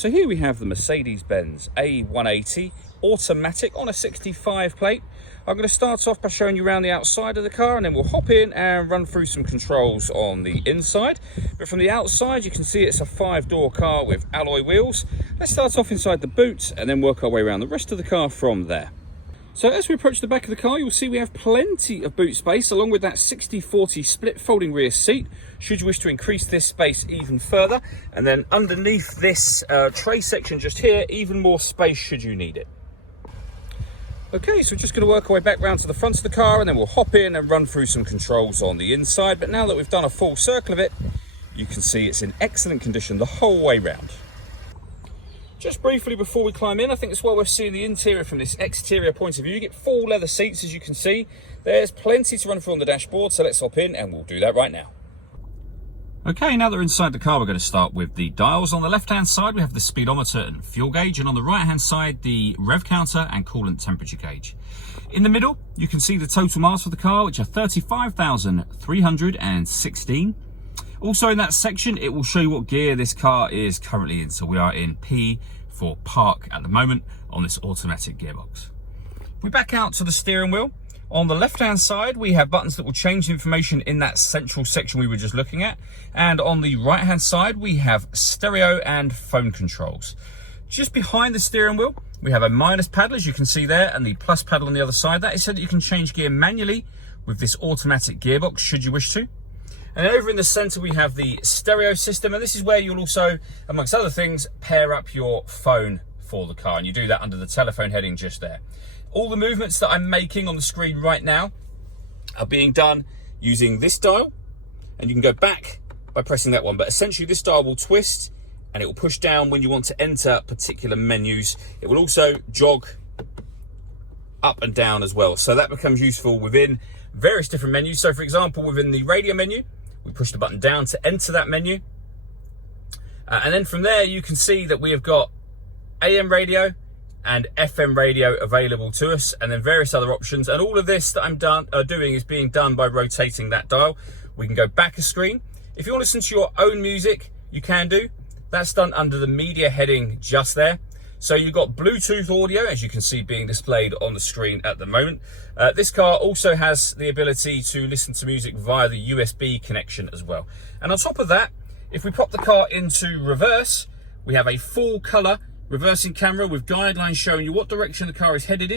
So here we have the Mercedes-Benz A180 automatic on a 65 plate. I'm going to start off by showing you around the outside of the car, and then we'll hop in and run through some controls on the inside. But from the outside, you can see it's a 5-door car with alloy wheels. Let's start off inside the boot and then work our way around the rest of the car from there. So as we approach the back of the car, you'll see we have plenty of boot space along with that 60/40 split folding rear seat, should you wish to increase this space even further. And then underneath this tray section just here, even more space should you need it. Okay, so we're just going to work our way back round to the front of the car, and then we'll hop in and run through some controls on the inside. But now that we've done a full circle of it, you can see it's in excellent condition the whole way round. Just briefly before we climb in, I think it's well worth seeing the interior from this exterior point of view. You get full leather seats, as you can see. There's plenty to run through on the dashboard, so let's hop in and we'll do that right now. Okay, now that we're inside the car, we're going to start with the dials. On the left-hand side, we have the speedometer and fuel gauge, and on the right-hand side, the rev counter and coolant temperature gauge. In the middle, you can see the total miles for the car, which are 35,316. Also in that section, it will show you what gear this car is currently in. So we are in P for park at the moment on this automatic gearbox. We back out to the steering wheel. On the left-hand side, we have buttons that will change the information in that central section we were just looking at. And on the right-hand side, we have stereo and phone controls. Just behind the steering wheel, we have a minus paddle, as you can see there, and the plus paddle on the other side. That is so that you can change gear manually with this automatic gearbox, should you wish to. And over in the center, we have the stereo system, and this is where you'll also, amongst other things, pair up your phone for the car, and you do that under the telephone heading just there. All the movements that I'm making on the screen right now are being done using this dial, and you can go back by pressing that one, but essentially this dial will twist and it will push down when you want to enter particular menus. It will also jog up and down as well, so that becomes useful within various different menus. So for example, within the radio menu, we push the button down to enter that menu, and then from there you can see that we have got AM radio and FM radio available to us, and then various other options. And all of this that I'm doing is being done by rotating that dial. We can go back a screen. If you want to listen to your own music, you can do. That's done under the media heading just there. So you've got Bluetooth audio, as you can see being displayed on the screen at the moment. This car also has the ability to listen to music via the USB connection as well. And on top of that, if we pop the car into reverse, we have a full color reversing camera with guidelines showing you what direction the car is headed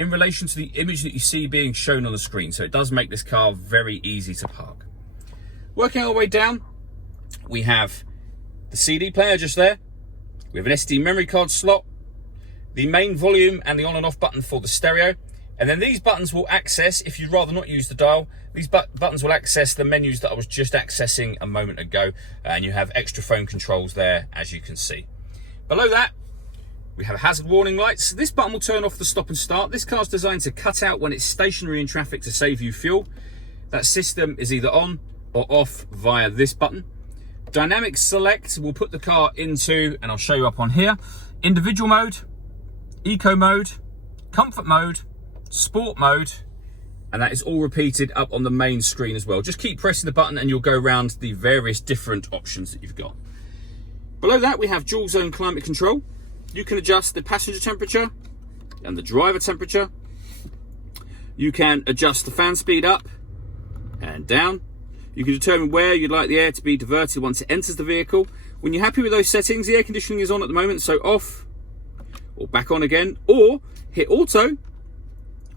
in relation to the image that you see being shown on the screen. So it does make this car very easy to park. Working our way down, we have the CD player just there. We have an SD memory card slot, the main volume and the on and off button for the stereo. And then these buttons will access, if you'd rather not use the dial, these buttons will access the menus that I was just accessing a moment ago. And you have extra phone controls there, as you can see. Below that, we have hazard warning lights. This button will turn off the stop and start. This car's designed to cut out when it's stationary in traffic to save you fuel. That system is either on or off via this button. Dynamic select will put the car into, and I'll show you up on here, individual mode, eco mode, comfort mode, sport mode, and that is all repeated up on the main screen as well. Just keep pressing the button and you'll go around the various different options that you've got. Below that, we have dual zone climate control. You can adjust the passenger temperature and the driver temperature. You can adjust the fan speed up and down. You can determine where you'd like the air to be diverted once it enters the vehicle. When you're happy with those settings, the air conditioning is on at the moment, so off or back on again, or hit auto.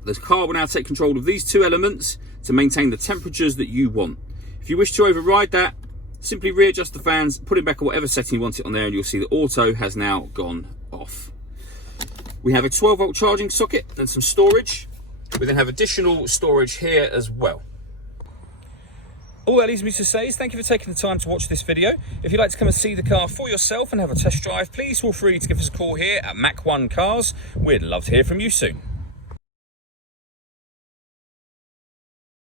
The car will now take control of these two elements to maintain the temperatures that you want. If you wish to override that, simply readjust the fans, put it back at whatever setting you want it on there, and you'll see that auto has now gone off. We have a 12-volt charging socket and some storage. We then have additional storage here as well. All that leaves me to say is thank you for taking the time to watch this video. If you'd like to come and see the car for yourself and have a test drive, please feel free to give us a call here at Mach 1 Cars. We'd love to hear from you soon.